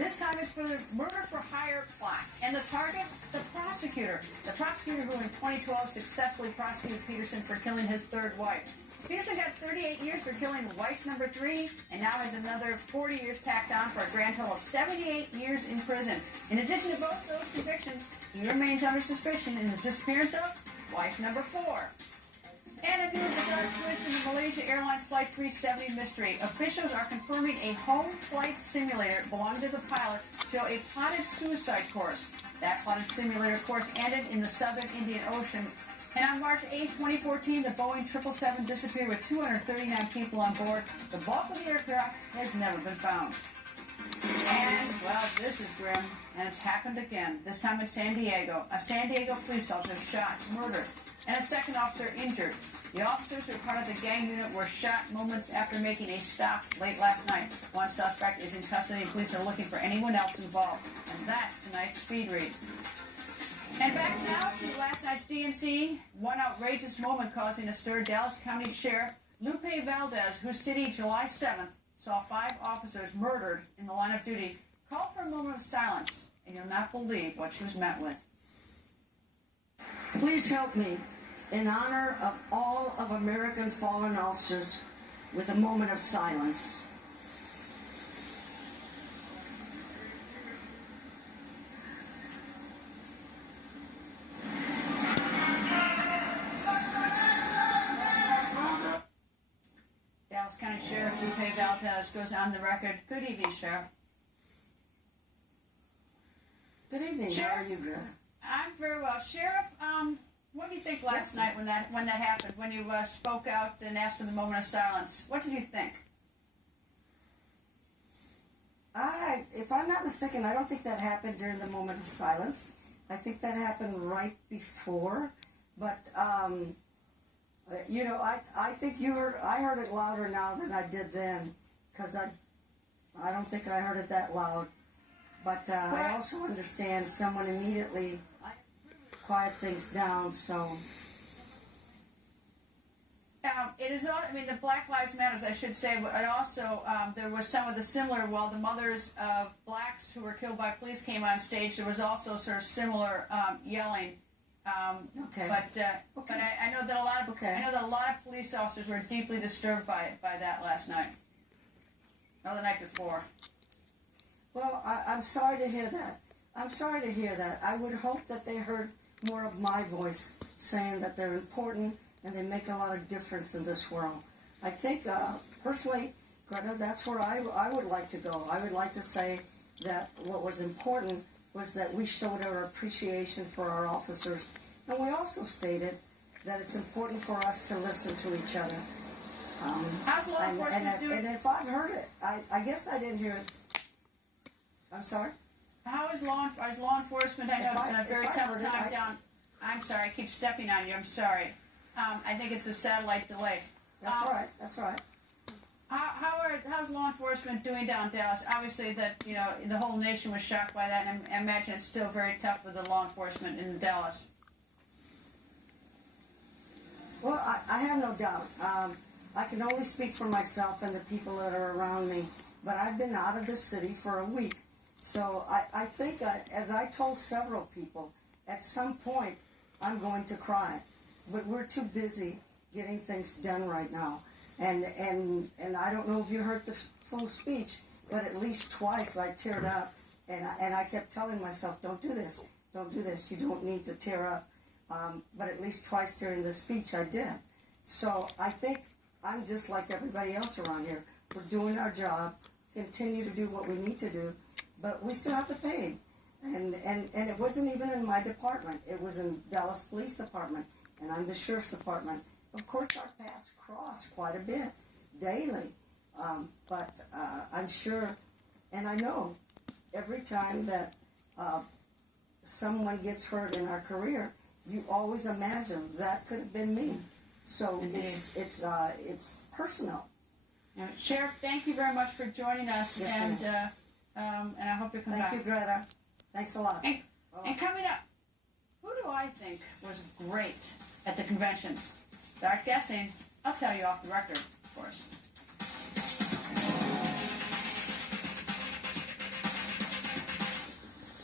This time it's for the murder for hire plot. And the target, the prosecutor. The prosecutor who in 2012 successfully prosecuted Peterson for killing his third wife. Peterson got 38 years for killing wife number 3, and now has another 40 years tacked on for a grand total of 78 years in prison. In addition to both those convictions, he remains under suspicion in the disappearance of wife number 4. And a new bizarre twist in the Malaysia Airlines Flight 370 mystery. Officials are confirming a home flight simulator belonging to the pilot show a plotted suicide course. That plotted simulator course ended in the southern Indian Ocean. And on March 8, 2014, the Boeing 777 disappeared with 239 people on board. The bulk of the aircraft has never been found. And, well, this is grim, and it's happened again, this time in San Diego. A San Diego police officer shot, murdered, and a second officer injured. The officers who were part of the gang unit were shot moments after making a stop late last night. One suspect is in custody, and police are looking for anyone else involved. And that's tonight's Speed Read. And back now to last night's DNC. One outrageous moment causing a stir. Dallas County Sheriff Lupe Valdez, whose city July 7th saw 5 officers murdered in the line of duty, called for a moment of silence, and you'll not believe what she was met with. Please help me, in honor of all of American fallen officers, with a moment of silence. Dallas County Sheriff Lupe Valdez goes on the record. Good evening, Sheriff. Good evening. Sheriff, how are you, Greta? I'm very well. Sheriff, what did you think last night when that happened, when you spoke out and asked for the moment of silence? What did you think? If I'm not mistaken, I don't think that happened during the moment of silence. I think that happened right before. But, you know, I think I heard it louder now than I did then, because I don't think I heard it that loud. But I also understand someone immediately quiet things down, so... It is all, I mean, the Black Lives Matters, I should say, but also there was some of the similar, while the mothers of blacks who were killed by police came on stage, there was also sort of similar yelling. Okay. But I know that a lot of police officers were deeply disturbed by that last night. Or the night before. Well, I'm sorry to hear that. I'm sorry to hear that. I would hope that they heard more of my voice saying that they're important and they make a lot of difference in this world. I think, personally, Greta, that's where I would like to go. I would like to say that what was important was that we showed our appreciation for our officers. And we also stated that it's important for us to listen to each other. How's law enforcement doing? And if I've heard it, I guess I didn't hear it. I'm sorry? How is law enforcement? I know it's been a very tough time down. I'm sorry, I keep stepping on you. I'm sorry. I think it's a satellite delay. That's right. That's right. How's law enforcement doing down in Dallas? Obviously, the whole nation was shocked by that, and I imagine it's still very tough for the law enforcement in Dallas. Well, I have no doubt. I can only speak for myself and the people that are around me, but I've been out of the city for a week. So I think, as I told several people, at some point I'm going to cry. But we're too busy getting things done right now. And I don't know if you heard the full speech, but at least twice I teared up. And I kept telling myself, don't do this. Don't do this. You don't need to tear up. But at least twice during the speech I did. So I think I'm just like everybody else around here. We're doing our job, continue to do what we need to do, but we still have to pay. And it wasn't even in my department. It was in Dallas Police Department, and I'm the Sheriff's Department. Of course, our paths cross quite a bit daily, but I'm sure, and I know, every time that someone gets hurt in our career, you always imagine that could have been me. So it's personal. Sheriff, thank you very much for joining us, yes, and I hope you come back. Thank you, Greta. Thanks a lot. And coming up, who do I think was great at the convention? Start guessing. I'll tell you off the record, of course.